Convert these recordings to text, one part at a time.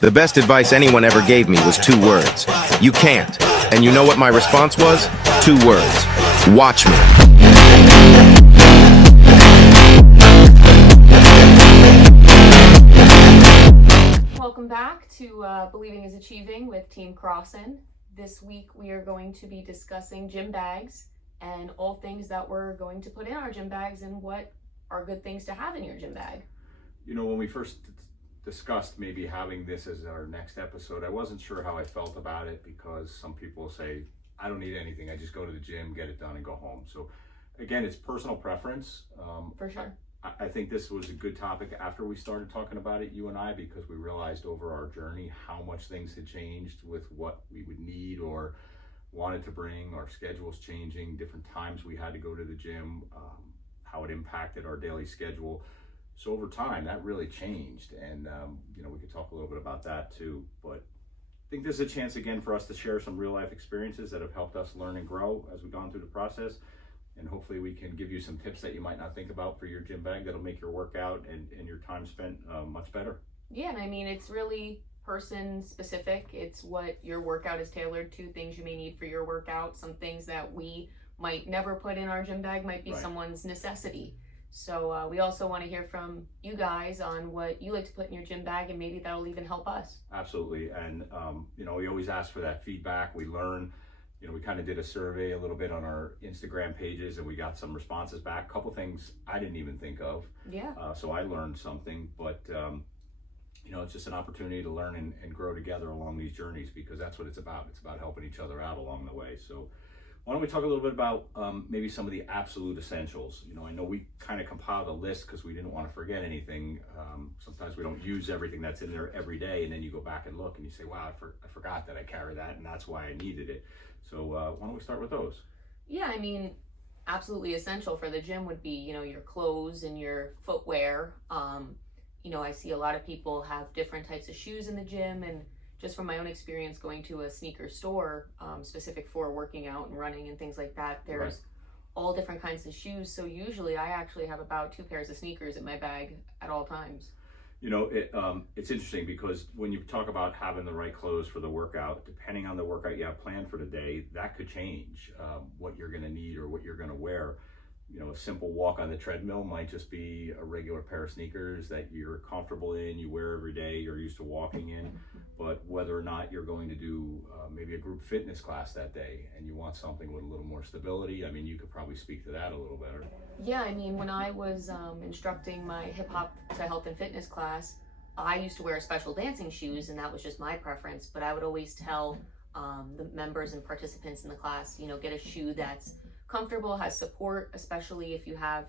The best advice anyone ever gave me was 2 words. You can't. And you know what my response was? 2 words. Watch me. Welcome back to Believing is Achieving with Team Crossin. This week we are going to be discussing gym bags and all things that we're going to put in our gym bags and what are good things to have in your gym bag. You know, when we first discussed maybe having this as our next episode, I wasn't sure how I felt about it because some people say, I don't need anything. I just go to the gym, get it done, and go home. So again, it's personal preference. For sure. I think this was a good topic after we started talking about it, you and I, because we realized over our journey how much things had changed with what we would need or wanted to bring, our schedules changing, different times we had to go to the gym, how it impacted our daily schedule. So over time, that really changed, and we could talk a little bit about that too. But I think this is a chance again for us to share some real life experiences that have helped us learn and grow as we've gone through the process. And hopefully we can give you some tips that you might not think about for your gym bag that'll make your workout and your time spent much better. Yeah, and I mean, it's really person specific. It's what your workout is tailored to, things you may need for your workout. Some things that we might never put in our gym bag might be Right. someone's necessity. So we also want to hear from you guys on what you like to put in your gym bag, and maybe that'll even help us. Absolutely. And, we always ask for that feedback. We learn, we kind of did a survey a little bit on our Instagram pages and we got some responses back. A couple things I didn't even think of. Yeah. So I learned something, but, it's just an opportunity to learn and grow together along these journeys because that's what it's about. It's about helping each other out along the way. So why don't we talk a little bit about maybe some of the absolute essentials. I know we kind of compiled a list because we didn't want to forget anything. Sometimes we don't use everything that's in there every day, and then you go back and look and you say, wow, I forgot that I carry that, and that's why I needed it. So why don't we start with those? Yeah, I mean, absolutely essential for the gym would be, your clothes and your footwear. I see a lot of people have different types of shoes in the gym, and just from my own experience going to a sneaker store specific for working out and running and things like that, there's Right. all different kinds of shoes. So usually I actually have about 2 pairs of sneakers in my bag at all times. It's interesting because when you talk about having the right clothes for the workout, depending on the workout you have planned for the day, that could change what you're going to need or what you're going to wear. A simple walk on the treadmill might just be a regular pair of sneakers that you're comfortable in, you wear every day, you're used to walking in. But whether or not you're going to do maybe a group fitness class that day and you want something with a little more stability, I mean, you could probably speak to that a little better. Yeah, I mean, when I was instructing my hip hop to health and fitness class, I used to wear special dancing shoes, and that was just my preference. But I would always tell the members and participants in the class, get a shoe that's comfortable, has support, especially if you have,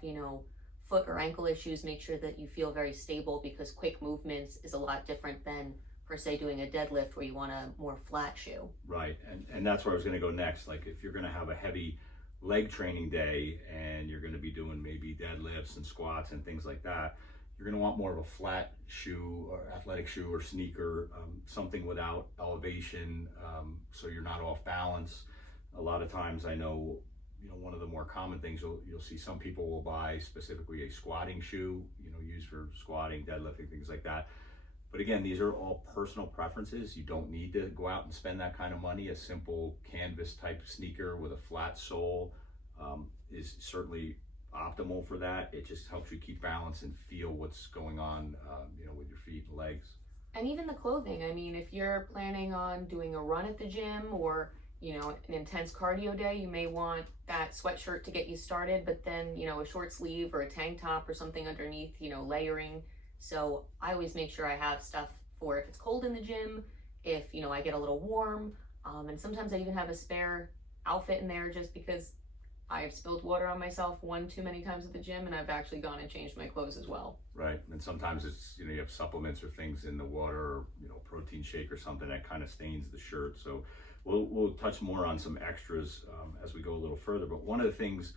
foot or ankle issues. Make sure that you feel very stable because quick movements is a lot different than per se doing a deadlift where you want a more flat shoe. Right, and that's where I was going to go next. Like if you're going to have a heavy leg training day and you're going to be doing maybe deadlifts and squats and things like that, you're going to want more of a flat shoe or athletic shoe or sneaker, something without elevation, so you're not off balance. A lot of times I know, one of the more common things you'll see some people will buy specifically a squatting shoe, used for squatting, deadlifting, things like that. But again, these are all personal preferences. You don't need to go out and spend that kind of money. A simple canvas type sneaker with a flat sole is certainly optimal for that. It just helps you keep balance and feel what's going on, with your feet and legs. And even the clothing. I mean, if you're planning on doing a run at the gym or, an intense cardio day, you may want that sweatshirt to get you started, but then, a short sleeve or a tank top or something underneath, layering. So I always make sure I have stuff for if it's cold in the gym, if, I get a little warm. And sometimes I even have a spare outfit in there just because I've spilled water on myself one too many times at the gym, and I've actually gone and changed my clothes as well. Right, and sometimes it's, you have supplements or things in the water or, protein shake or something that kind of stains the shirt. So we'll touch more on some extras as we go a little further. But one of the things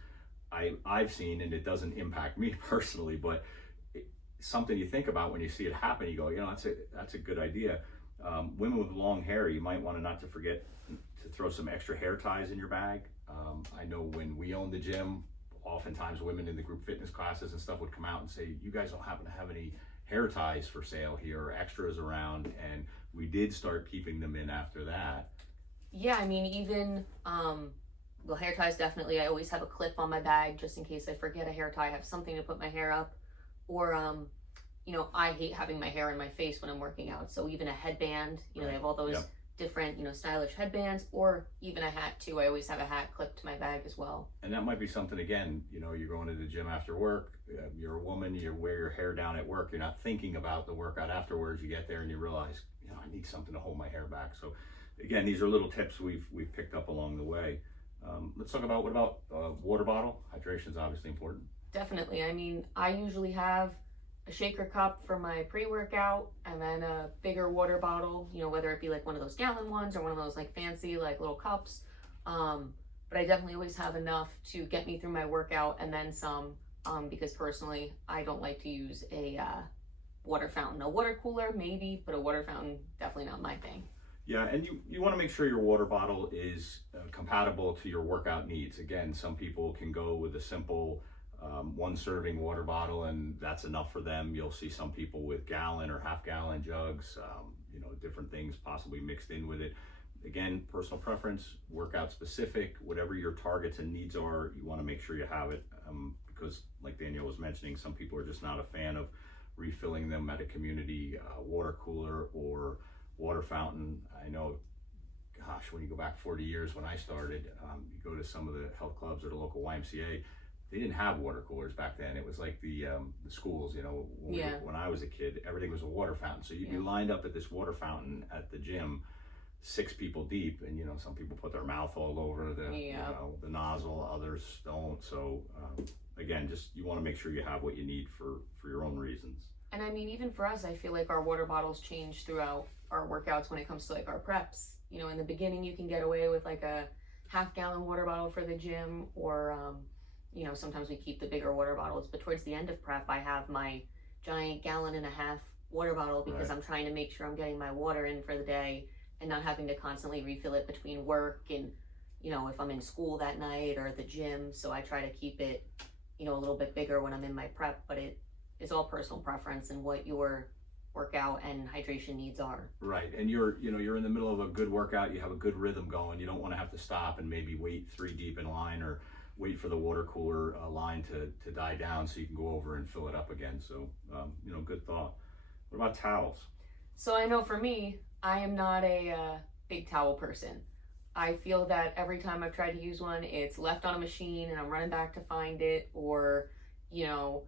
I've seen, and it doesn't impact me personally, but something you think about when you see it happen, you go, that's a good idea. Women with long hair, you might want to not to forget to throw some extra hair ties in your bag. I know when we owned the gym, oftentimes women in the group fitness classes and stuff would come out and say, you guys don't happen to have any hair ties for sale here or extras around. And did start keeping them in after that. Yeah, I mean, even, well, hair ties, definitely. I always have a clip on my bag just in case I forget a hair tie. I have something to put my hair up. Or, you know, I hate having my hair in my face when I'm working out. So even a headband, you know, they have all those different, you know, stylish headbands, or even a hat too. I always have a hat clipped to my bag as well. And that might be something, again, you know, you're going to the gym after work, you're a woman, you wear your hair down at work, you're not thinking about the workout afterwards. You get there and you realize, you know, I need something to hold my hair back. So again, these are little tips we've picked up along the way. Let's talk about, what about water bottle? Hydration is obviously important. Definitely. I mean, I usually have a shaker cup for my pre-workout, and then a bigger water bottle, you know, whether it be like one of those gallon ones or one of those like fancy like little cups. But I definitely always have enough to get me through my workout and then some, because personally I don't like to use a water fountain. A water cooler maybe, but a water fountain, definitely not my thing. Yeah, and you want to make sure your water bottle is compatible to your workout needs. Again, some people can go with a simple 1 serving water bottle and that's enough for them. You'll see some people with gallon or half gallon jugs, you know, different things possibly mixed in with it. Again, personal preference, workout specific, whatever your targets and needs are, you want to make sure you have it, because like Danielle was mentioning, some people are just not a fan of refilling them at a community water cooler or water fountain. I know, gosh, when you go back 40 years when I started, you go to some of the health clubs or the local YMCA, they didn't have water coolers back then. It was like the schools, you know, when I was a kid, everything was a water fountain. So you'd be lined up at this water fountain at the gym, 6 people deep, and you know, some people put their mouth all over the you know, the nozzle, others don't. So again, just you want to make sure you have what you need for your own reasons. And I mean, even for us, I feel like our water bottles change throughout our workouts when it comes to like our preps. You know, in the beginning you can get away with like a half-gallon water bottle for the gym, or you know, sometimes we keep the bigger water bottles, but towards the end of prep, I have my giant 1.5 gallon water bottle because I'm trying to make sure I'm getting my water in for the day and not having to constantly refill it between work and, you know, if I'm in school that night or at the gym. So I try to keep it, you know, a little bit bigger when I'm in my prep, but it is all personal preference and what your workout and hydration needs are. Right, and you're in the middle of a good workout, you have a good rhythm going, you don't want to have to stop and maybe wait 3 deep in line or wait for the water cooler line to die down so you can go over and fill it up again. So, you know, good thought. What about towels? So I know for me, I am not a big towel person. I feel that every time I've tried to use one, it's left on a machine and I'm running back to find it, or, you know,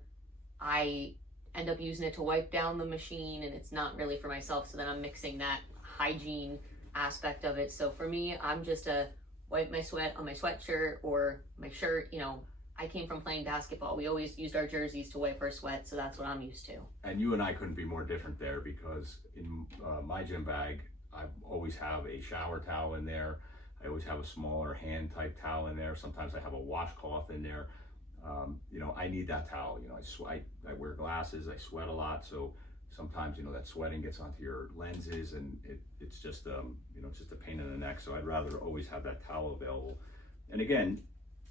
I end up using it to wipe down the machine and it's not really for myself. So then I'm mixing that hygiene aspect of it. So for me, I'm just a wipe my sweat on my sweatshirt or my shirt. You know, I came from playing basketball. We always used our jerseys to wipe our sweat, so that's what I'm used to. And you and I couldn't be more different there, because in my gym bag, I always have a shower towel in there. I always have a smaller hand type towel in there. Sometimes I have a washcloth in there. You know, I need that towel. You know, I wear glasses, I sweat a lot, so sometimes, you know, that sweating gets onto your lenses and it's just, you know, it's just a pain in the neck. So I'd rather always have that towel available. And again,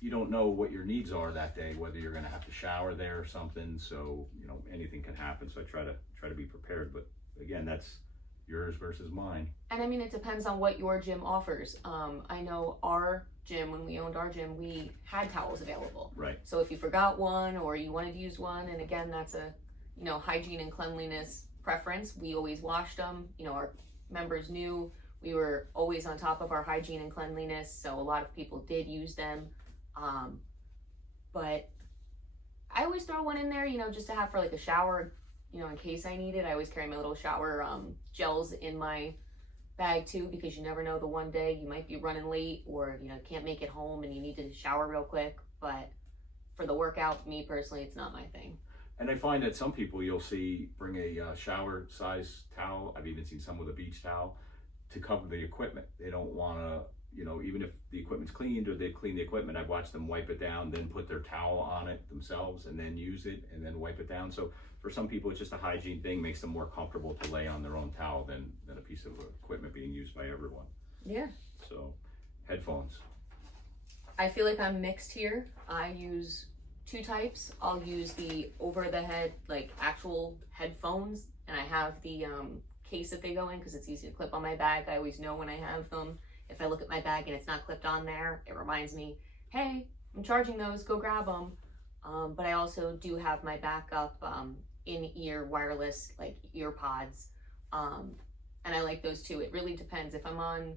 you don't know what your needs are that day, whether you're going to have to shower there or something. So, you know, anything can happen. So I try to be prepared. But again, that's yours versus mine. And I mean, it depends on what your gym offers. I know our gym, when we owned our gym, we had towels available. Right. So if you forgot one or you wanted to use one, and again, that's a, you know, hygiene and cleanliness preference. We always washed them. You know, our members knew we were always on top of our hygiene and cleanliness. So a lot of people did use them. But I always throw one in there, you know, just to have for like a shower, you know, in case I need it. I always carry my little shower gels in my bag too, because you never know, the one day you might be running late or, you know, can't make it home and you need to shower real quick. But for the workout, me personally, it's not my thing. And I find that some people you'll see bring a shower size towel. I've even seen some with a beach towel to cover the equipment. They don't want to, you know, even if the equipment's cleaned or they clean the equipment, I've watched them wipe it down, then put their towel on it themselves and then use it and then wipe it down. So for some people, it's just a hygiene thing, makes them more comfortable to lay on their own towel than a piece of equipment being used by everyone. Yeah. So headphones. I feel like I'm mixed here. I use 2 types. I'll use the over the head, like actual headphones, and I have the case that they go in because it's easy to clip on my bag. I always know when I have them. If I look at my bag and it's not clipped on there, it reminds me, hey, I'm charging those, go grab them. But I also do have my backup in-ear wireless, like ear pods. And I like those too. It really depends. If I'm on,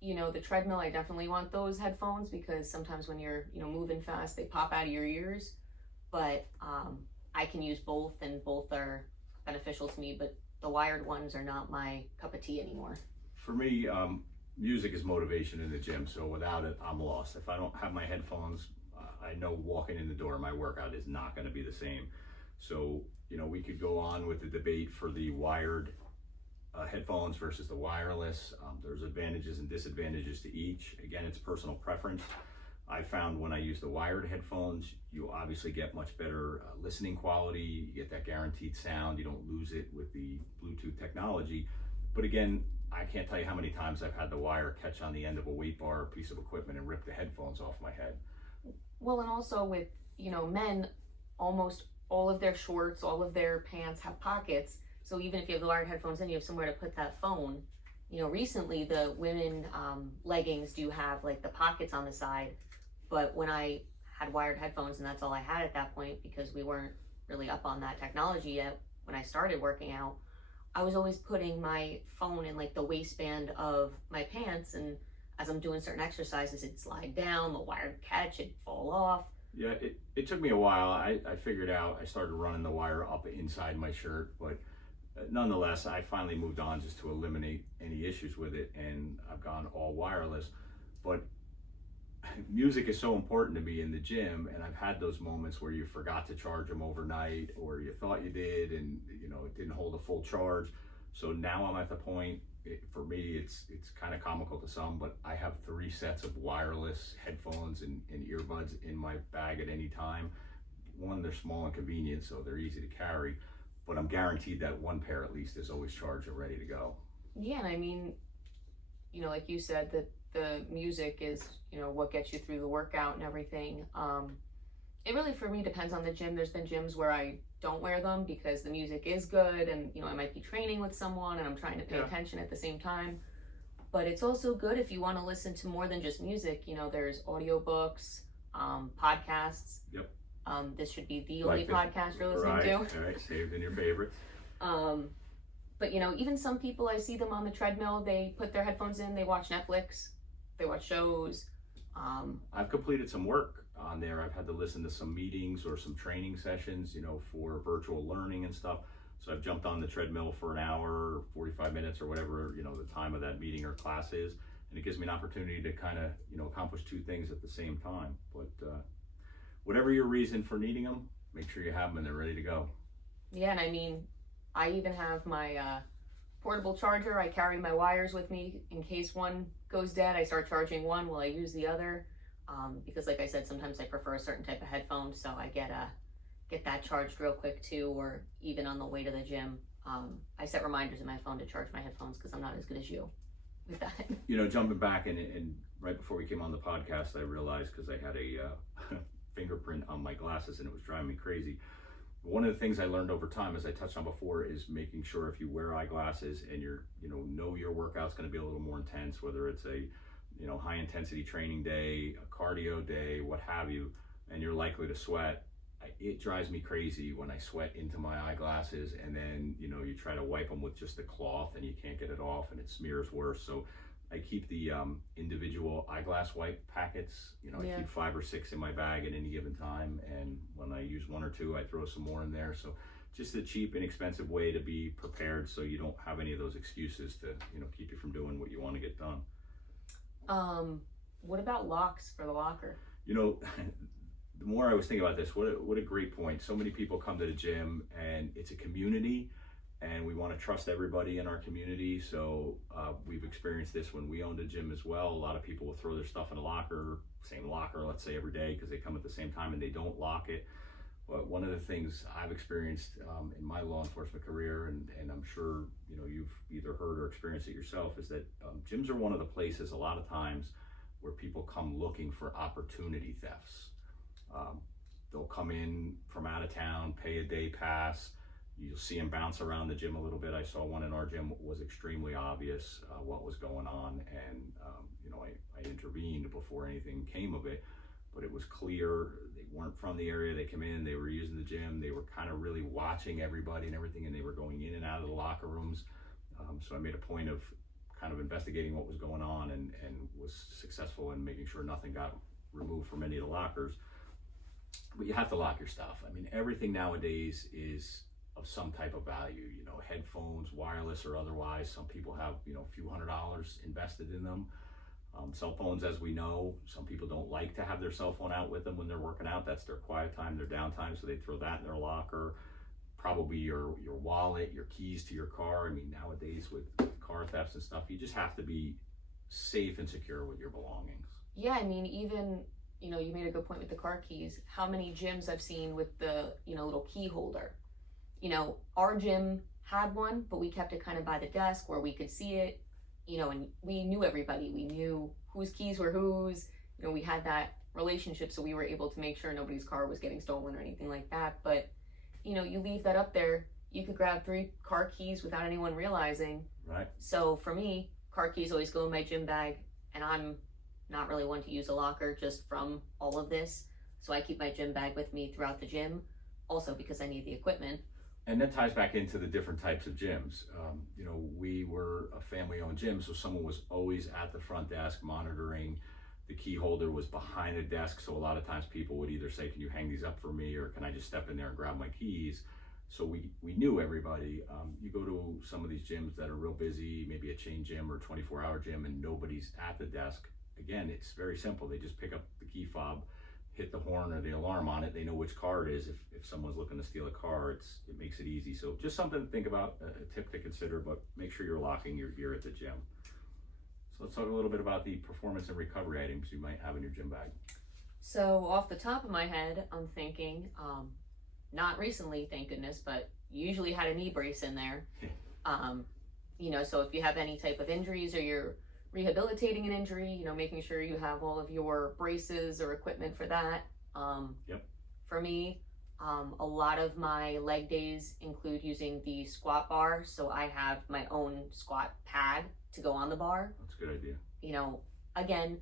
the treadmill, I definitely want those headphones because sometimes when you're, moving fast, they pop out of your ears. But I can use both, and both are beneficial to me, but the wired ones are not my cup of tea anymore. For me, music is motivation in the gym, so without it, I'm lost. If I don't have my headphones, I know walking in the door, my workout is not going to be the same. So, we could go on with the debate for the wired headphones versus the wireless. There's advantages and disadvantages to each. Again, it's personal preference. I found when I use the wired headphones, you obviously get much better listening quality. You get that guaranteed sound. You don't lose it with the Bluetooth technology. But again, I can't tell you how many times I've had the wire catch on the end of a weight bar or piece of equipment and rip the headphones off my head. Well, and also with, men, almost all of their shorts, all of their pants have pockets. So even if you have the wired headphones in, you have somewhere to put that phone. Recently the women leggings do have like the pockets on the side. But when I had wired headphones, and that's all I had at that point because we weren't really up on that technology yet when I started working out, I was always putting my phone in like the waistband of my pants, and as I'm doing certain exercises, it'd slide down, the wire would catch, it'd fall off. Yeah, it took me a while. I figured out, I started running the wire up inside my shirt, but nonetheless, I finally moved on just to eliminate any issues with it, and I've gone all wireless. But music is so important to me in the gym, and I've had those moments where you forgot to charge them overnight, or you thought you did and it didn't hold a full charge. So now I'm at the point, for me it's kind of comical to some, but I have 3 sets of wireless headphones and earbuds in my bag at any time. One, they're small and convenient, so they're easy to carry, but I'm guaranteed that one pair at least is always charged and ready to go. Yeah, and I mean, like you said, that the music is, what gets you through the workout and everything. It really, for me, depends on the gym. There's been gyms where I don't wear them because the music is good, and, I might be training with someone and I'm trying to pay attention at the same time. But it's also good if you want to listen to more than just music. There's audiobooks, podcasts. Yep. This should be the only podcast you're listening to. All right, saved in your favorites. But even some people, I see them on the treadmill, they put their headphones in, they watch Netflix, they watch shows. I've completed some work on there. I've had to listen to some meetings or some training sessions, for virtual learning and stuff. So I've jumped on the treadmill for an hour, 45 minutes or whatever, the time of that meeting or class is. And it gives me an opportunity to kind of, accomplish 2 things at the same time. But whatever your reason for needing them, make sure you have them and they're ready to go. Yeah, and I mean, I even have my portable charger. I carry my wires with me in case one goes dead. I start charging one while I use the other, because like I said, sometimes I prefer a certain type of headphone, so I get that charged real quick too, or even on the way to the gym. I set reminders in my phone to charge my headphones because I'm not as good as you with that. Jumping back and right before we came on the podcast, I realized, because I had a fingerprint on my glasses and it was driving me crazy. One of the things I learned over time, as I touched on before, is making sure if you wear eyeglasses and you're, know your workout's going to be a little more intense, whether it's a, high intensity training day, a cardio day, what have you, and you're likely to sweat. It drives me crazy when I sweat into my eyeglasses, and then, you try to wipe them with just a cloth and you can't get it off and it smears worse. So I keep the individual eyeglass wipe packets. I keep 5 or 6 in my bag at any given time, and when I use 1 or 2, I throw some more in there. So just a cheap, inexpensive way to be prepared, so you don't have any of those excuses to keep you from doing what you want to get done. What about locks for the locker? The more I was thinking about this, what a great point. So many people come to the gym, and it's a community, and we want to trust everybody in our community. So we've experienced this when we owned a gym as well. A lot of people will throw their stuff in a locker, same locker, let's say, every day, because they come at the same time and they don't lock it. But one of the things I've experienced in my law enforcement career, and I'm sure you've either heard or experienced it yourself, is that gyms are one of the places a lot of times where people come looking for opportunity thefts. They'll come in from out of town, pay a day pass, You'll see them bounce around the gym a little bit. I saw one in our gym was extremely obvious what was going on, and I intervened before anything came of it. But it was clear they weren't from the area. They came in, they were using the gym, they were kind of really watching everybody and everything, and they were going in and out of the locker rooms. So I made a point of kind of investigating what was going on, and was successful in making sure nothing got removed from any of the lockers. But you have to lock your stuff. I mean, everything nowadays is of some type of value, headphones, wireless or otherwise. Some people have, a few $100s invested in them. Cell phones, as we know, some people don't like to have their cell phone out with them when they're working out. That's their quiet time, their downtime, so they throw that in their locker. Probably your wallet, your keys to your car. I mean, nowadays with car thefts and stuff, you just have to be safe and secure with your belongings. Yeah, I mean, even, you made a good point with the car keys. How many gyms I've seen with the, little key holder. Our gym had one, but we kept it kind of by the desk where we could see it, and we knew everybody. We knew whose keys were whose. We had that relationship, so we were able to make sure nobody's car was getting stolen or anything like that. But, you leave that up there, you could grab 3 car keys without anyone realizing. Right. So for me, car keys always go in my gym bag, and I'm not really one to use a locker just from all of this. So I keep my gym bag with me throughout the gym, also because I need the equipment. And that ties back into the different types of gyms. We were a family-owned gym, so someone was always at the front desk monitoring. The key holder was behind the desk, so a lot of times people would either say, can you hang these up for me, or can I just step in there and grab my keys? So we knew everybody. You go to some of these gyms that are real busy, maybe a chain gym or 24-hour gym, and nobody's at the desk. Again, it's very simple. They just pick up the key fob, hit the horn or the alarm on it. They know which car it is. If someone's looking to steal a car, it makes it easy. So just something to think about, a tip to consider, but make sure you're locking your gear at the gym. So let's talk a little bit about the performance and recovery items you might have in your gym bag. So off the top of my head, I'm thinking, not recently, thank goodness, but usually had a knee brace in there. So if you have any type of injuries or you're rehabilitating an injury, making sure you have all of your braces or equipment for that. Yep. For me, a lot of my leg days include using the squat bar, so I have my own squat pad to go on the bar. That's a good idea. Again,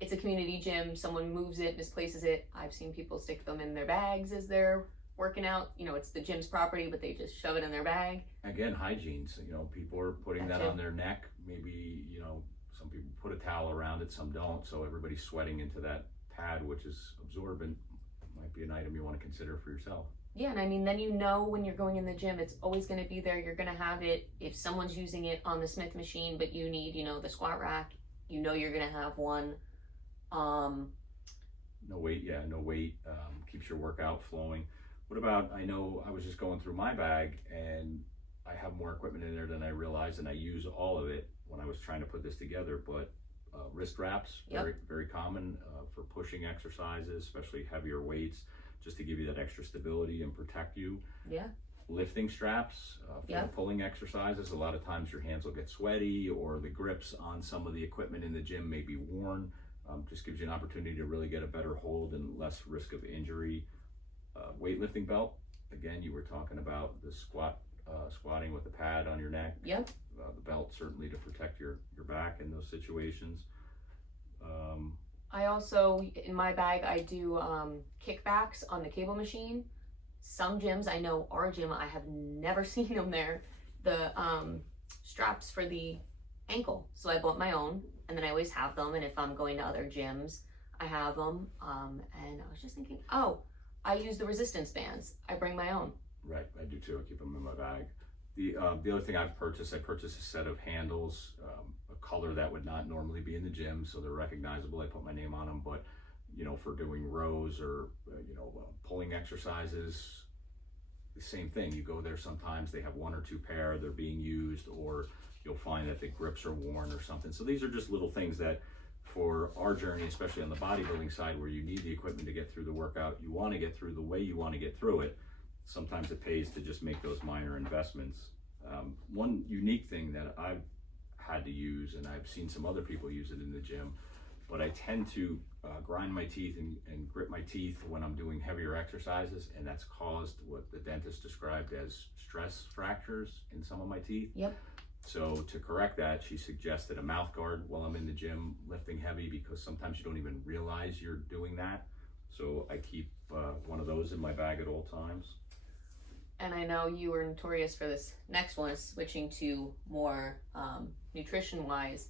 it's a community gym. Someone moves it, misplaces it. I've seen people stick them in their bags as they're working out. It's the gym's property, but they just shove it in their bag. Again, hygiene. So, people are putting that on their neck. Maybe, some people put a towel around it, some don't. So everybody's sweating into that pad, which is absorbent. Might be an item you want to consider for yourself. Yeah, and I mean, then when you're going in the gym, it's always going to be there. You're going to have it. If someone's using it on the Smith machine, but you need, the squat rack, you're going to have one. No weight, keeps your workout flowing. What about, I know I was just going through my bag and I have more equipment in there than I realized, and I use all of it when I was trying to put this together, but wrist wraps, very, very common for pushing exercises, especially heavier weights, just to give you that extra stability and protect you. Yeah. Lifting straps for the pulling exercises. A lot of times your hands will get sweaty, or the grips on some of the equipment in the gym may be worn. Just gives you an opportunity to really get a better hold and less risk of injury. Weightlifting belt. Again, you were talking about the squatting with the pad on your neck. Yep. The belt certainly to protect your back in those situations. I also, in my bag, I do kickbacks on the cable machine. Some gyms, I know our gym, I have never seen them there. The straps for the ankle. So I bought my own, and then I always have them. And if I'm going to other gyms, I have them. And I was just thinking, I use the resistance bands. I bring my own. Right, I do too. I keep them in my bag. The other thing I purchased a set of handles, a color that would not normally be in the gym, so they're recognizable. I put my name on them, but for doing rows or pulling exercises, the same thing. You go there sometimes, they have 1 or 2 pair, they're being used, or you'll find that the grips are worn or something. So these are just little things that for our journey, especially on the bodybuilding side, where you need the equipment to get through the workout, you want to get through the way you want to get through it. Sometimes it pays to just make those minor investments. One unique thing that I've had to use, and I've seen some other people use it in the gym, but I tend to grind my teeth and grit my teeth when I'm doing heavier exercises, and that's caused what the dentist described as stress fractures in some of my teeth. Yep. So to correct that, she suggested a mouth guard while I'm in the gym lifting heavy, because sometimes you don't even realize you're doing that. So I keep one of those in my bag at all times. And I know you were notorious for this next one, switching to more nutrition-wise.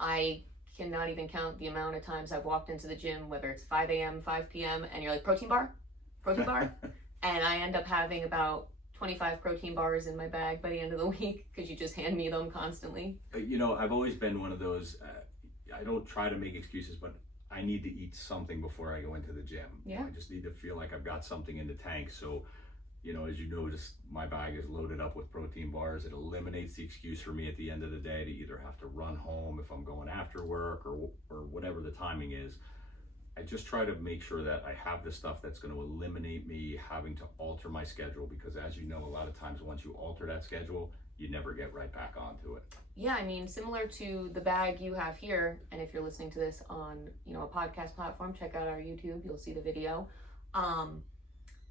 I cannot even count the amount of times I've walked into the gym, whether it's 5 a.m., 5 p.m., and you're like, protein bar? Protein bar? And I end up having about 25 protein bars in my bag by the end of the week, because you just hand me them constantly. You know, I've always been one of those, I don't try to make excuses, but I need to eat something before I go into the gym. Yeah. I just need to feel like I've got something in the tank. So, you know, as you notice, my bag is loaded up with protein bars. It eliminates the excuse for me at the end of the day to either have to run home if I'm going after work or whatever the timing is. I just try to make sure that I have the stuff that's going to eliminate me having to alter my schedule, because as you know, a lot of times once you alter that schedule, you never get right back onto it. Yeah, I mean, similar to the bag you have here, and if you're listening to this on, you know, a podcast platform, check out our YouTube, you'll see the video.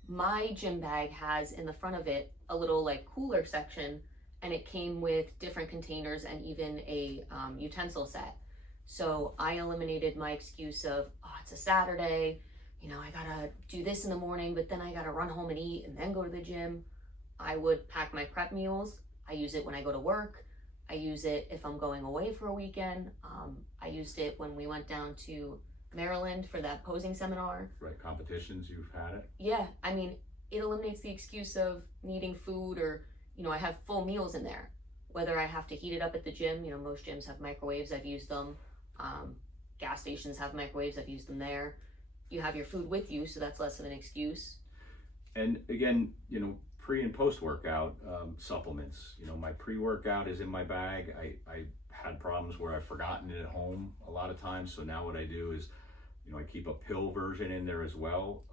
My gym bag has in the front of it a little like cooler section, and it came with different containers and even a utensil set. So I eliminated my excuse of, oh, it's a Saturday, you know, I gotta do this in the morning, but then I gotta run home and eat and then go to the gym. I would pack my prep meals. I use it when I go to work. I use it if I'm going away for a weekend. I used it when we went down to Maryland for that posing seminar. Right, competitions, you've had it? Yeah, I mean, it eliminates the excuse of needing food, or, you know, I have full meals in there. Whether I have to heat it up at the gym, you know, most gyms have microwaves, I've used them. Gas stations have microwaves, I've used them there. You have your food with you, so that's less of an excuse. And again, you know, pre and post workout supplements. You know, my pre-workout is in my bag. I had problems where I've forgotten it at home a lot of times. So now what I do is, you know, I keep a pill version in there as well,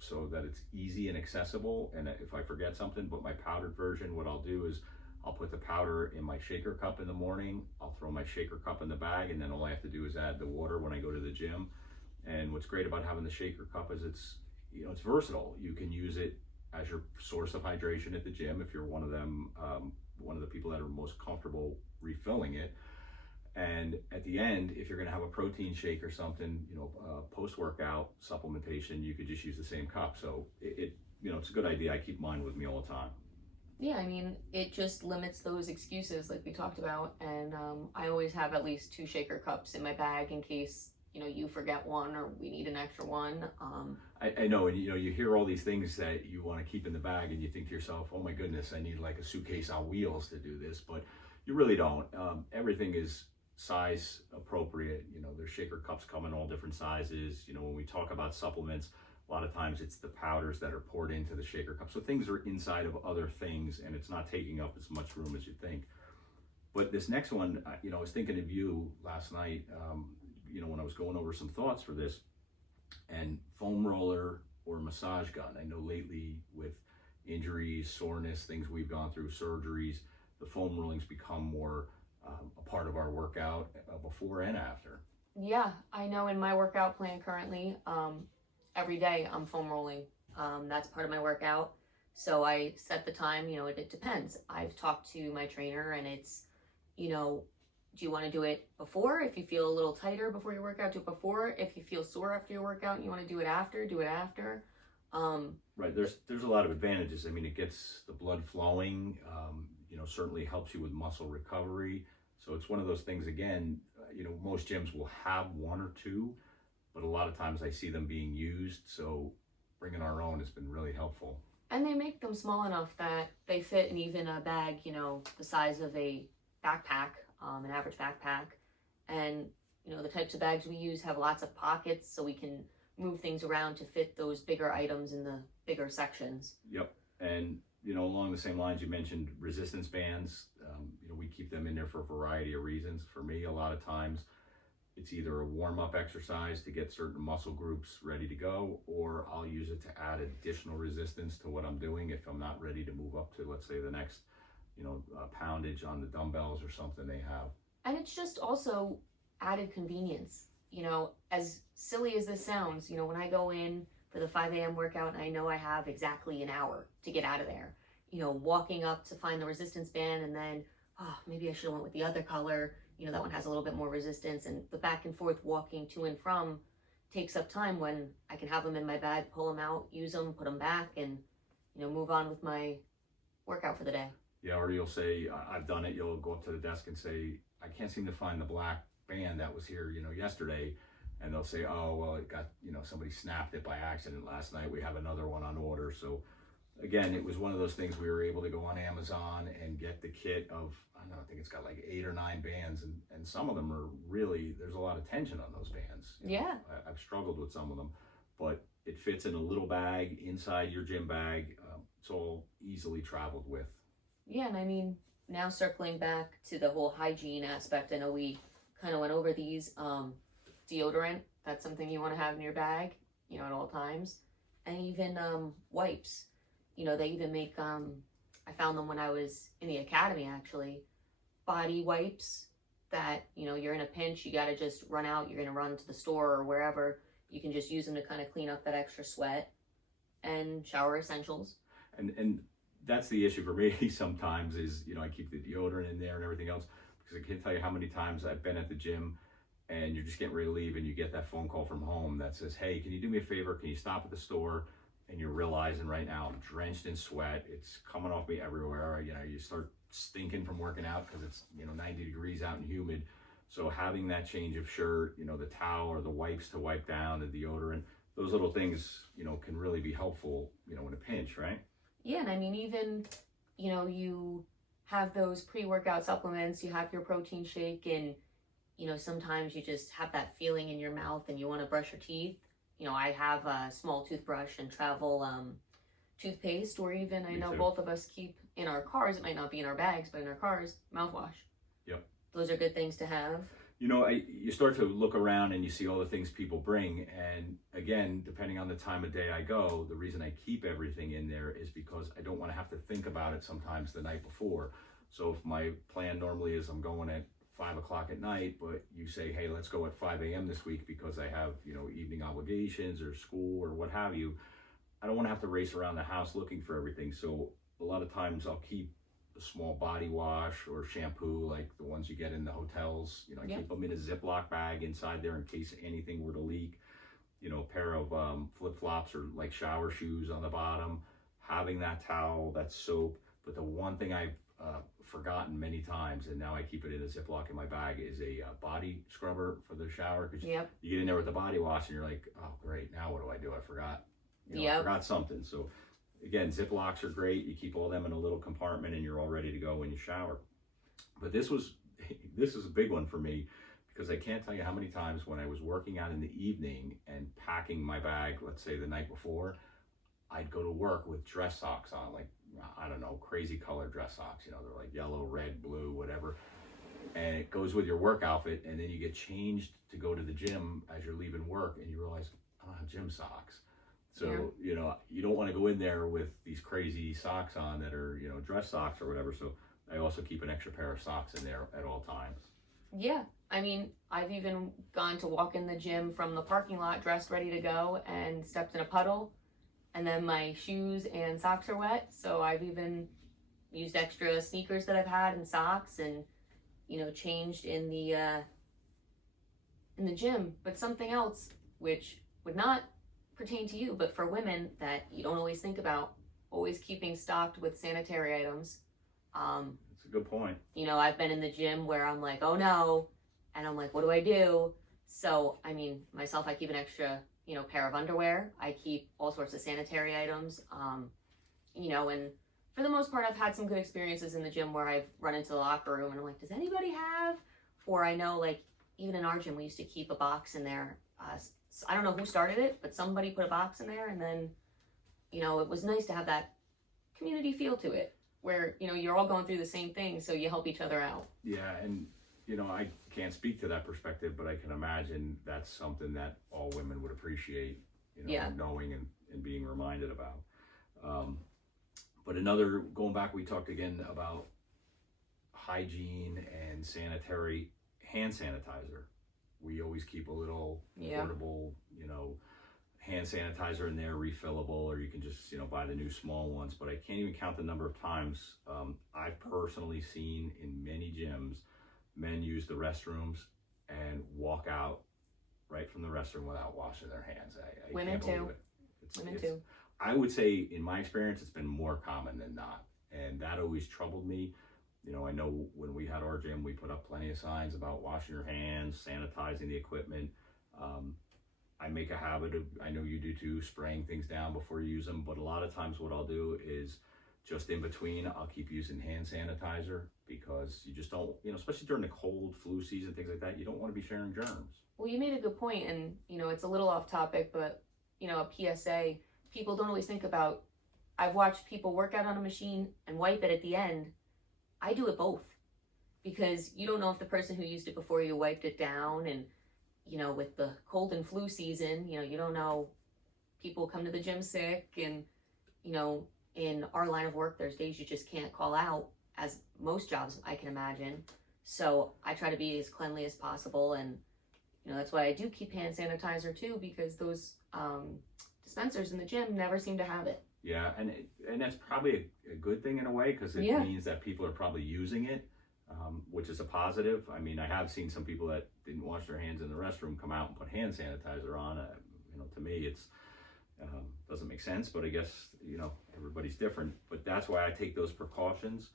so that it's easy and accessible. And if I forget something, but my powdered version, what I'll do is I'll put the powder in my shaker cup in the morning. I'll throw my shaker cup in the bag, and then all I have to do is add the water when I go to the gym. And what's great about having the shaker cup is it's, you know, it's versatile. You can use it as your source of hydration at the gym if you're one of them, one of the people that are most comfortable refilling it. And at the end, if you're going to have a protein shake or something, you know, post-workout supplementation, you could just use the same cup. So it you know, it's a good idea. I keep mine with me all the time. Yeah, I mean, it just limits those excuses like we talked about. And I always have at least 2 shaker cups in my bag in case, you know, you forget one or we need an extra one. I know, and you know, you hear all these things that you want to keep in the bag, and you think to yourself, oh my goodness, I need like a suitcase on wheels to do this, but you really don't. Everything is size appropriate. You know, there's shaker cups come in all different sizes. You know, when we talk about supplements, a lot of times it's the powders that are poured into the shaker cup. So things are inside of other things, and it's not taking up as much room as you think. But this next one, you know, I was thinking of you last night, you know, when I was going over some thoughts for this, and foam roller or massage gun. I know lately with injuries, soreness, things we've gone through, surgeries, the foam rolling's become more a part of our workout before and after. Yeah, I know in my workout plan currently, every day I'm foam rolling. That's part of my workout. So I set the time, you know, it depends. I've talked to my trainer, and it's, you know, do you want to do it before? If you feel a little tighter before your workout, do it before. If you feel sore after your workout and you want to do it after, do it after. Right, there's a lot of advantages. I mean, it gets the blood flowing, you know, certainly helps you with muscle recovery. So it's one of those things, again, you know, most gyms will have 1 or 2, but a lot of times I see them being used. So bringing our own has been really helpful. And they make them small enough that they fit in even a bag, you know, the size of a backpack, an average backpack. And, you know, the types of bags we use have lots of pockets, so we can move things around to fit those bigger items in the bigger sections. Yep. And, you know, along the same lines, you mentioned resistance bands. You know, we keep them in there for a variety of reasons. For me, a lot of times it's either a warm-up exercise to get certain muscle groups ready to go, or I'll use it to add additional resistance to what I'm doing if I'm not ready to move up to, let's say, the next, you know, poundage on the dumbbells or something they have. And it's just also added convenience. you know, as silly as this sounds, you know, when I go in for the 5 a.m. workout and I know I have exactly an hour to get out of there, you know, walking up to find the resistance band and then, oh, maybe I should have went with the other color. You know, that one has a little bit more resistance, and the back and forth walking to and from takes up time when I can have them in my bag, pull them out, use them, put them back, and, you know, move on with my workout for the day. Yeah, or you'll say, I've done it, you'll go up to the desk and say, I can't seem to find the black band that was here, you know, yesterday. And they'll say, oh, well, it got, you know, somebody snapped it by accident last night. We have another one on order. So again, it was one of those things we were able to go on Amazon and get the kit of, I don't know, I think it's got like 8 or 9 bands, and some of them are really, there's a lot of tension on those bands. You know, I've struggled with some of them, but it fits in a little bag inside your gym bag. It's all easily traveled with. Yeah, and I mean, now circling back to the whole hygiene aspect, I know we kind of went over these. Deodorant, that's something you want to have in your bag, you know, at all times. And even wipes. You know, they even make, I found them when I was in the academy, actually, body wipes that, you know, you're in a pinch, you got to just run out, you're going to run to the store or wherever. You can just use them to kind of clean up that extra sweat, and shower essentials. And that's the issue for me sometimes is, you know, I keep the deodorant in there and everything else, because I can't tell you how many times I've been at the gym and you're just getting ready to leave and you get that phone call from home that says, hey, can you do me a favor? Can you stop at the store? And you're realizing right now I'm drenched in sweat. It's coming off me everywhere. You know, you start stinking from working out because it's, you know, 90 degrees out and humid. So having that change of shirt, you know, the towel or the wipes to wipe down, the deodorant, those little things, you know, can really be helpful, you know, in a pinch, right? Yeah, and I mean, even, you know, you have those pre-workout supplements, you have your protein shake, and, you know, sometimes you just have that feeling in your mouth and you want to brush your teeth. You know, I have a small toothbrush and travel toothpaste, or even I know both of us keep in our cars, it might not be in our bags, but in our cars, mouthwash. Yep. Those are good things to have. You know, you start to look around and you see all the things people bring. And again, depending on the time of day I go, the reason I keep everything in there is because I don't want to have to think about it sometimes the night before. So if my plan normally is I'm going at 5 o'clock at night, but you say, hey, let's go at 5 a.m. this week because I have, you know, evening obligations or school or what have you, I don't want to have to race around the house looking for everything. So a lot of times I'll keep a small body wash or shampoo, like the ones you get in the hotels. You know, I keep them in a Ziploc bag inside there in case anything were to leak. You know, a pair of flip-flops or like shower shoes on the bottom, having that towel, that soap. But the one thing I've forgotten many times, and now I keep it in a Ziploc in my bag, is a body scrubber for the shower. Because you get in there with the body wash and you're like, oh great, now what do? I forgot. You know, I forgot something. So again, Ziplocs are great. You keep all them in a little compartment and you're all ready to go when you shower. But this is a big one for me, because I can't tell you how many times when I was working out in the evening and packing my bag, let's say the night before, I'd go to work with dress socks on, like, I don't know, crazy color dress socks. You know, they're like yellow, red, blue, whatever. And it goes with your work outfit, and then you get changed to go to the gym as you're leaving work and you realize, I don't have gym socks. So, you know, you don't want to go in there with these crazy socks on that are, you know, dress socks or whatever. So I also keep an extra pair of socks in there at all times. Yeah. I mean, I've even gone to walk in the gym from the parking lot dressed, ready to go, and stepped in a puddle, and then my shoes and socks are wet. So I've even used extra sneakers that I've had and socks, and, you know, changed in the gym. But something else, which would not pertain to you, but for women that you don't always think about, always keeping stocked with sanitary items. That's a good point. You know, I've been in the gym where I'm like, oh no, and I'm like, what do I do? So, I mean, myself, I keep an extra, you know, pair of underwear. I keep all sorts of sanitary items. You know, and for the most part, I've had some good experiences in the gym where I've run into the locker room and I'm like, does anybody have? Or I know, like, even in our gym, we used to keep a box in there. I don't know who started it, but somebody put a box in there, and then, you know, it was nice to have that community feel to it where, you know, you're all going through the same thing, so you help each other out. Yeah, and, you know, I can't speak to that perspective, but I can imagine that's something that all women would appreciate, you know, knowing and being reminded about. But another, going back, we talked again about hygiene and sanitary hand sanitizer. We always keep a little Yeah. portable, hand sanitizer in there, refillable, or you can just, buy the new small ones. But I can't even count the number of times I've personally seen in many gyms, men use the restrooms and walk out right from the restroom without washing their hands. I Women can't believe too. it. Women too. I would say, in my experience, it's been more common than not, and that always troubled me. I know when we had our gym, we put up plenty of signs about washing your hands, sanitizing the equipment. I make a habit of, I know you do too, spraying things down before you use them, but a lot of times what I'll do is just in between, I'll keep using hand sanitizer, because you just don't, especially during the cold, flu season, things like that, you don't want to be sharing germs. Well, you made a good point, and it's a little off topic, but a PSA, people don't always think about. I've watched people work out on a machine and wipe it at the end. I do it both, because you don't know if the person who used it before you wiped it down, and with the cold and flu season, you don't know, people come to the gym sick, and in our line of work, there's days you just can't call out, as most jobs I can imagine. So I try to be as cleanly as possible, and that's why I do keep hand sanitizer too, because those dispensers in the gym never seem to have it. Yeah, and that's probably a good thing in a way, because it means that people are probably using it, which is a positive. I mean, I have seen some people that didn't wash their hands in the restroom come out and put hand sanitizer on. To me, it's doesn't make sense, but I guess everybody's different. But that's why I take those precautions.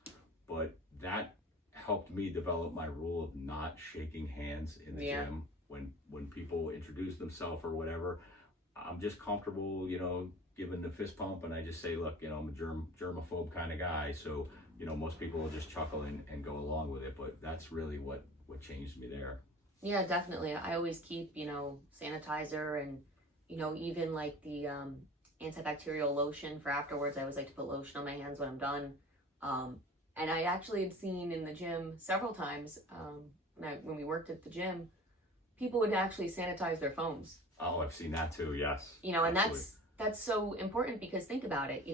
But that helped me develop my rule of not shaking hands in the gym when people introduce themselves or whatever. I'm just comfortable, giving the fist pump, and I just say, look, I'm a germaphobe kind of guy, so most people will just chuckle and go along with it. But that's really what changed me there. Yeah, definitely. I always keep sanitizer, and even like the antibacterial lotion for afterwards. I always like to put lotion on my hands when I'm done. And I actually had seen in the gym several times when we worked at the gym, people would actually sanitize their phones. Oh, I've seen that too. Yes. And absolutely. that's so important, because think about it.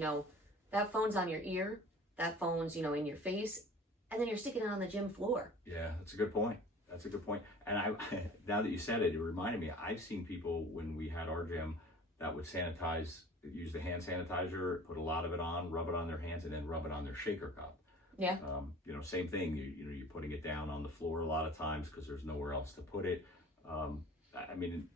That phone's on your ear, that phone's in your face, and then you're sticking it on the gym floor. Yeah, that's a good point. And now that you said it, it reminded me. I've seen people when we had our gym that would use the hand sanitizer, put a lot of it on, rub it on their hands, and then rub it on their shaker cup. Yeah. Same thing. You're putting it down on the floor a lot of times because there's nowhere else to put it. I mean,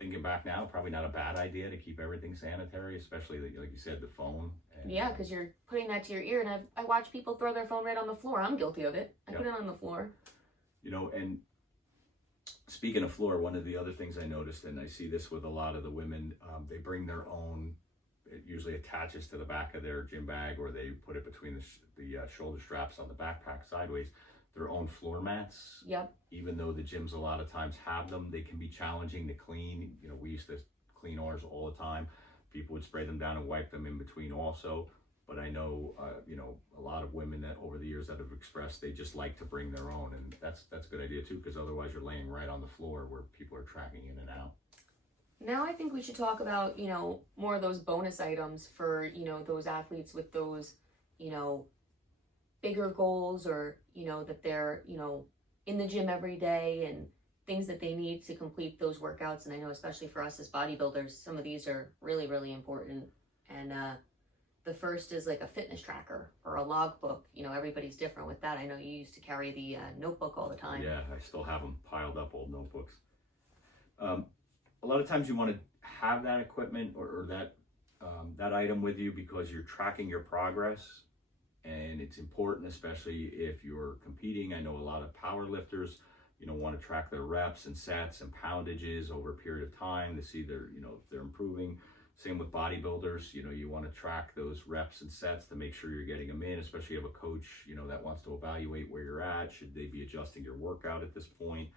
thinking back now, probably not a bad idea to keep everything sanitary, especially like you said, the phone. Yeah, because you're putting that to your ear, and I watch people throw their phone right on the floor. I'm guilty of it. I put it on the floor. And speaking of floor, one of the other things I noticed, and I see this with a lot of the women, they bring their own. It usually attaches to the back of their gym bag, or they put it between the shoulder straps on the backpack sideways. Their own floor mats. Yep. Even though the gyms a lot of times have them, they can be challenging to clean. We used to clean ours all the time. People would spray them down and wipe them in between also. But I know, a lot of women that over the years that have expressed they just like to bring their own, and that's a good idea too, because otherwise you're laying right on the floor where people are tracking in and out. Now I think we should talk about, more of those bonus items for, those athletes with those, bigger goals, or, that they're, in the gym every day, and things that they need to complete those workouts. And I know especially for us as bodybuilders, some of these are really, really important. And the first is like a fitness tracker or a logbook. Everybody's different with that. I know you used to carry the notebook all the time. Yeah, I still have them piled up, old notebooks. A lot of times you want to have that equipment or that item with you because you're tracking your progress, and it's important, especially if you're competing. I know a lot of power lifters, want to track their reps and sets and poundages over a period of time to see if they're improving. Same with bodybuilders, you want to track those reps and sets to make sure you're getting them in, especially if you have a coach, that wants to evaluate where you're at. Should they be adjusting your workout at this point?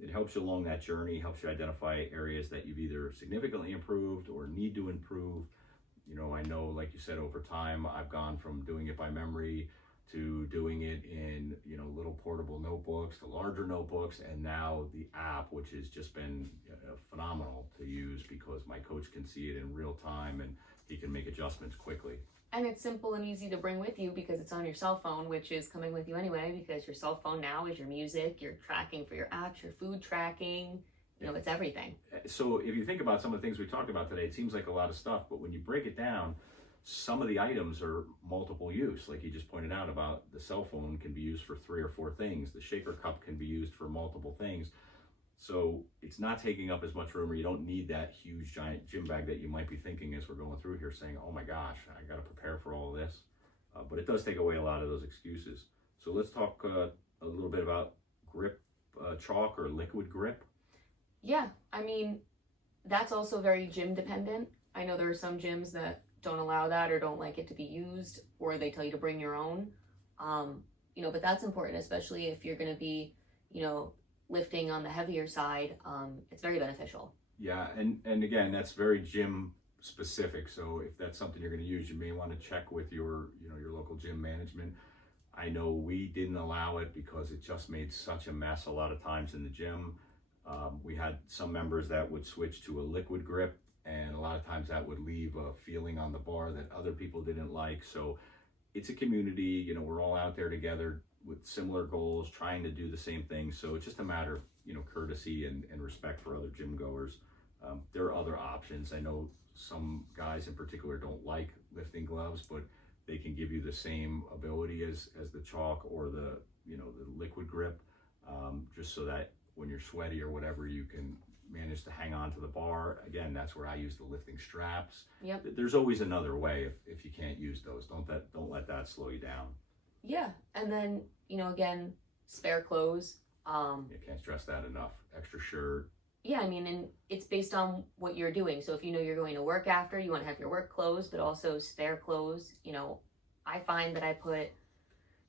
It helps you along that journey, helps you identify areas that you've either significantly improved or need to improve. I know, like you said, over time, I've gone from doing it by memory to doing it in, you know, little portable notebooks to larger notebooks, and now the app, which has just been phenomenal to use because my coach can see it in real time and he can make adjustments quickly. And it's simple and easy to bring with you because it's on your cell phone, which is coming with you anyway, because your cell phone now is your music, your tracking for your apps, your food tracking, you know, it's everything. So if you think about some of the things we talked about today, it seems like a lot of stuff, but when you break it down, some of the items are multiple use. Like you just pointed out about the cell phone can be used for 3 or 4 things. The shaker cup can be used for multiple things. So it's not taking up as much room, or you don't need that huge giant gym bag that you might be thinking as we're going through here saying, oh my gosh, I got to prepare for all of this. But it does take away a lot of those excuses. So let's talk a little bit about grip chalk or liquid grip. Yeah, I mean, that's also very gym dependent. I know there are some gyms that don't allow that or don't like it to be used, or they tell you to bring your own. You know, but that's important, especially if you're going to be, you know, lifting on the heavier side. It's very beneficial. Yeah, and again, that's very gym specific. So if that's something you're going to use, you may want to check with your, you know, your local gym management. I know we didn't allow it because it just made such a mess a lot of times in the gym. We had some members that would switch to a liquid grip, and a lot of times that would leave a feeling on the bar that other people didn't like. So it's a community, you know, we're all out there together with similar goals, trying to do the same thing. So it's just a matter of, you know, courtesy and respect for other gym goers. There are other options. I know some guys in particular don't like lifting gloves, but they can give you the same ability as the chalk or the, you know, the liquid grip, just so that when you're sweaty or whatever, you can manage to hang on to the bar. Again, that's where I use the lifting straps. Yep. There's always another way if you can't use those. Don't let that slow you down. Yeah, and then, you know, again, spare clothes. You can't stress that enough. Extra shirt. Yeah, I mean, and it's based on what you're doing. So if you know you're going to work after, you want to have your work clothes, but also spare clothes. You know, I find that I put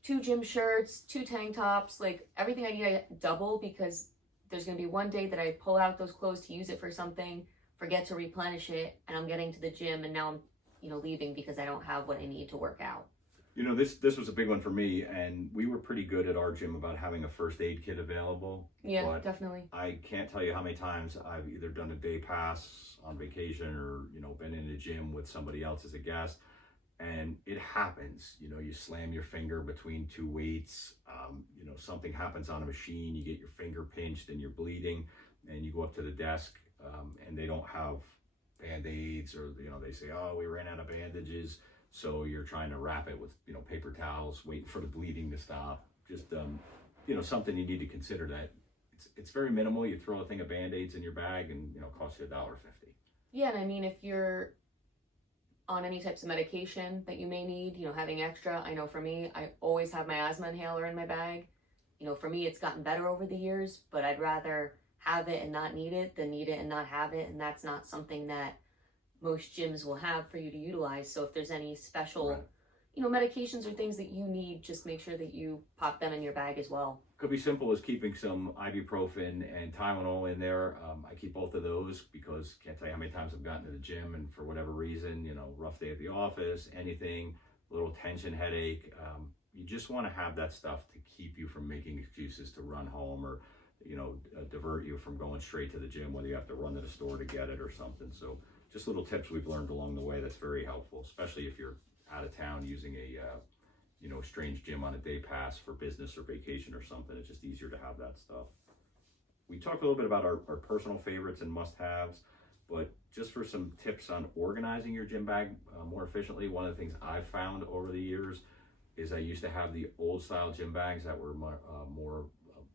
2 gym shirts, 2 tank tops, like everything I need I double, because there's going to be one day that I pull out those clothes to use it for something, forget to replenish it, and I'm getting to the gym and now I'm, you know, leaving because I don't have what I need to work out. You know, this was a big one for me, and we were pretty good at our gym about having a first aid kit available. Yeah, definitely. I can't tell you how many times I've either done a day pass on vacation or, you know, been in a gym with somebody else as a guest, and it happens. You know, you slam your finger between 2 weights, you know, something happens on a machine, you get your finger pinched and you're bleeding, and you go up to the desk and they don't have Band-Aids, or, you know, they say, oh, we ran out of bandages. So you're trying to wrap it with, you know, paper towels, waiting for the bleeding to stop. Just, you know, something you need to consider, that it's very minimal. You throw a thing of Band-Aids in your bag and, you know, it costs you $1.50. Yeah, and I mean, if you're on any types of medication that you may need, you know, having extra. I know for me, I always have my asthma inhaler in my bag. You know, for me, it's gotten better over the years, but I'd rather have it and not need it than need it and not have it. And that's not something that most gyms will have for you to utilize. So if there's any special, Right, you know, medications or things that you need, just make sure that you pop them in your bag as well. could be simple as keeping some ibuprofen and Tylenol in there. I keep both of those because can't tell you how many times I've gotten to the gym and for whatever reason, you know, rough day at the office, anything, a little tension, headache. You just want to have that stuff to keep you from making excuses to run home, or, you know, divert you from going straight to the gym, whether you have to run to the store to get it or something. So just little tips we've learned along the way that's very helpful, especially if you're out of town using a you know, strange gym on a day pass for business or vacation or something. It's just easier to have that stuff. We talked a little bit about our personal favorites and must-haves, but just for some tips on organizing your gym bag more efficiently, one of the things I've found over the years is I used to have the old style gym bags that were more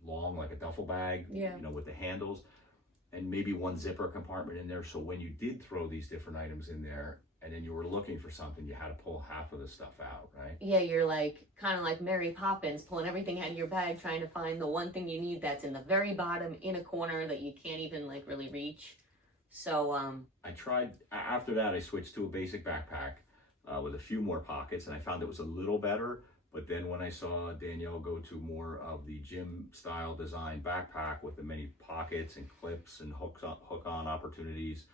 long, like a duffel bag, Yeah. you know, with the handles, and maybe one zipper compartment in there. So when you did throw these different items in there, and then you were looking for something, you had to pull half of the stuff out, right? Yeah, you're like kind of like Mary Poppins, pulling everything out of your bag, trying to find the one thing you need that's in the very bottom in a corner that you can't even like really reach. So I tried, after that I switched to a basic backpack with a few more pockets, and I found it was a little better. But then when I saw Danielle go to more of the gym style design backpack with the many pockets and clips and hook on opportunities,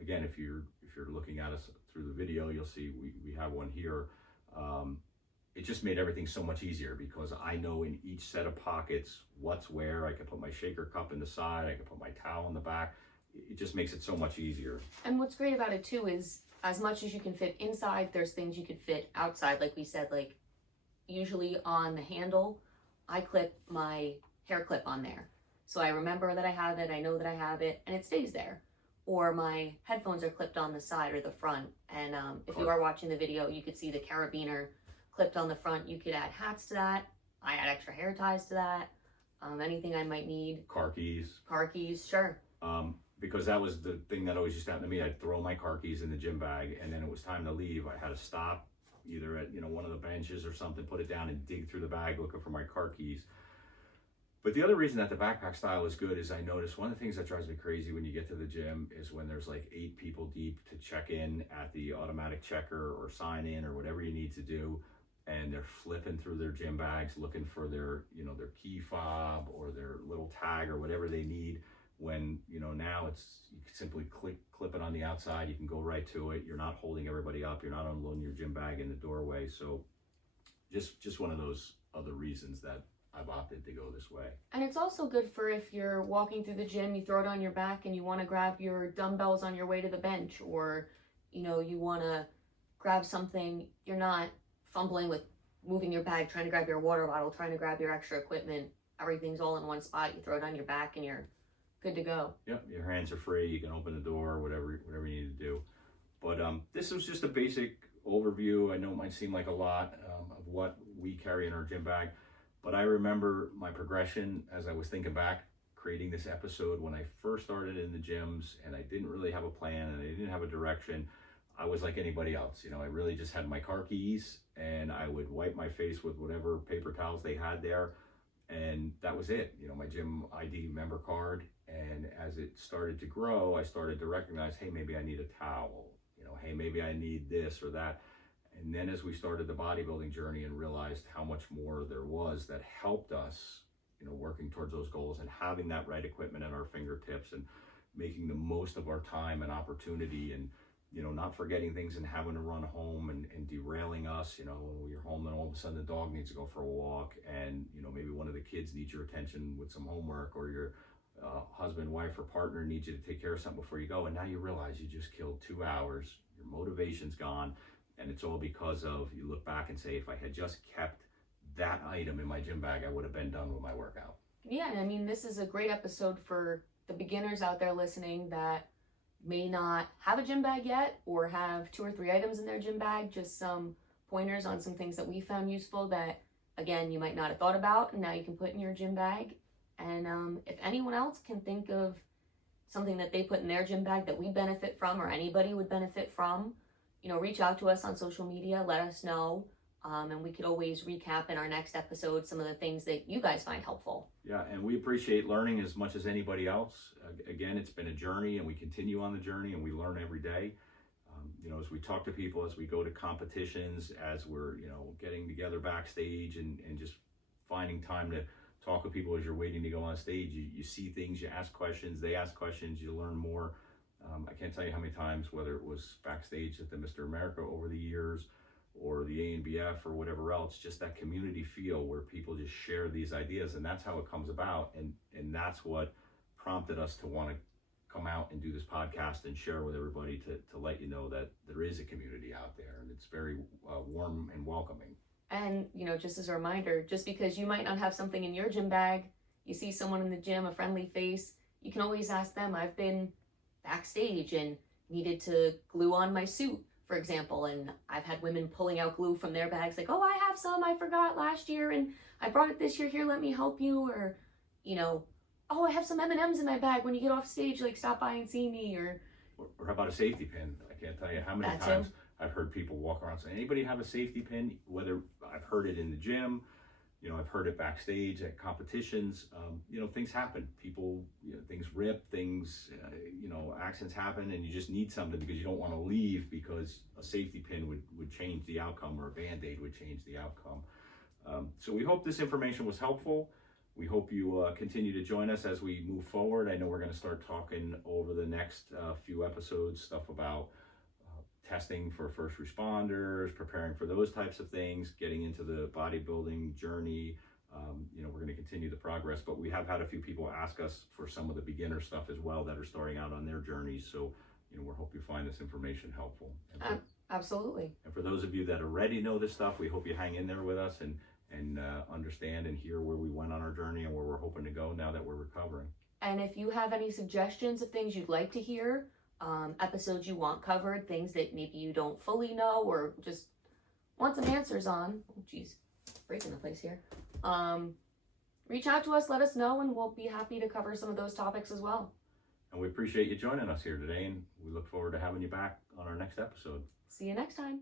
again, if you're looking at us through the video, you'll see we have one here. it just made everything so much easier because I know in each set of pockets what's where. I can put my shaker cup in the side, I can put my towel in the back. It just makes it so much easier. And what's great about it too is as much as you can fit inside, there's things you can fit outside. Like we said, like usually on the handle, I clip my hair clip on there. So I remember that I have it, I know that I have it, and it stays there. Or my headphones are clipped on the side or the front. And if you are watching the video, you could see the carabiner clipped on the front. You could add hats to that. I add extra hair ties to that. Anything I might need. Car keys. Car keys, sure. Because that was the thing that always used to happen to me. I'd throw my car keys in the gym bag, and then it was time to leave. I had to stop either at one of the benches or something, put it down and dig through the bag looking for my car keys. But the other reason that the backpack style is good is I noticed one of the things that drives me crazy when you get to the gym is when there's like 8 people deep to check in at the automatic checker or sign in or whatever you need to do, and they're flipping through their gym bags looking for their their key fob or their little tag or whatever they need. When now it's, you can simply clip it on the outside, you can go right to it, you're not holding everybody up, you're not unloading your gym bag in the doorway. So just one of those other reasons that I've opted to go this way. And it's also good for if you're walking through the gym, you throw it on your back and you want to grab your dumbbells on your way to the bench, or you want to grab something, you're not fumbling with moving your bag, trying to grab your water bottle, trying to grab your extra equipment. Everything's all in one spot. You throw it on your back and you're good to go. Yep, your hands are free. You can open the door, whatever you need to do. But this was just a basic overview. I know it might seem like a lot of what we carry in our gym bag, but I remember my progression as I was thinking back, creating this episode when I first started in the gyms, and I didn't really have a plan and I didn't have a direction. I was like anybody else. I really just had my car keys, and I would wipe my face with whatever paper towels they had there. And that was it, my gym ID member card. And as it started to grow, I started to recognize, hey, maybe I need a towel, hey, maybe I need this or that. And then as we started the bodybuilding journey and realized how much more there was that helped us, working towards those goals and having that right equipment at our fingertips and making the most of our time and opportunity, and not forgetting things and having to run home and derailing us, when you're home and all of a sudden the dog needs to go for a walk, and maybe one of the kids needs your attention with some homework, or your husband, wife, or partner needs you to take care of something before you go, and now you realize you just killed 2 hours, your motivation's gone, and it's all because of, you look back and say, if I had just kept that item in my gym bag, I would have been done with my workout. Yeah, I mean, this is a great episode for the beginners out there listening that may not have a gym bag yet, or have 2 or 3 items in their gym bag. Just some pointers on some things that we found useful that, again, you might not have thought about, and now you can put in your gym bag. And if anyone else can think of something that they put in their gym bag that we benefit from, or anybody would benefit from, reach out to us on social media, let us know. And we could always recap in our next episode some of the things that you guys find helpful. Yeah, and we appreciate learning as much as anybody else. Again, it's been a journey, and we continue on the journey, and we learn every day. As we talk to people, as we go to competitions, as we're, getting together backstage and just finding time to talk with people as you're waiting to go on stage. You see things, you ask questions, they ask questions, you learn more. I can't tell you how many times, whether it was backstage at the Mr. America over the years, or the ANBF or whatever else, just that community feel where people just share these ideas, and that's how it comes about, and that's what prompted us to want to come out and do this podcast and share with everybody to let you know that there is a community out there, and it's very warm and welcoming. And just as a reminder, just because you might not have something in your gym bag, you see someone in the gym, a friendly face, you can always ask them. I've been backstage and needed to glue on my suit, for example, and I've had women pulling out glue from their bags like, oh, I have some, I forgot last year and I brought it this year, here, let me help you. Or oh, I have some M&Ms in my bag, when you get off stage, like, stop by and see me. Or how about a safety pin? I can't tell you how many times I've heard people walk around saying, anybody have a safety pin? Whether I've heard it in the gym, I've heard it backstage at competitions. Things happen. People, things rip, things, accidents happen, and you just need something because you don't want to leave because a safety pin would change the outcome, or a Band-Aid would change the outcome. So we hope this information was helpful. We hope you continue to join us as we move forward. I know we're going to start talking over the next few episodes, stuff about testing for first responders, preparing for those types of things, getting into the bodybuilding journey. We're going to continue the progress, but we have had a few people ask us for some of the beginner stuff as well that are starting out on their journeys. So, we hope you find this information helpful. Absolutely. And for those of you that already know this stuff, we hope you hang in there with us and understand and hear where we went on our journey and where we're hoping to go now that we're recovering. And if you have any suggestions of things you'd like to hear, episodes you want covered, things that maybe you don't fully know or just want some answers on, oh geez, breaking the place here, reach out to us, let us know, and we'll be happy to cover some of those topics as well. And we appreciate you joining us here today, and we look forward to having you back on our next episode. See you next time.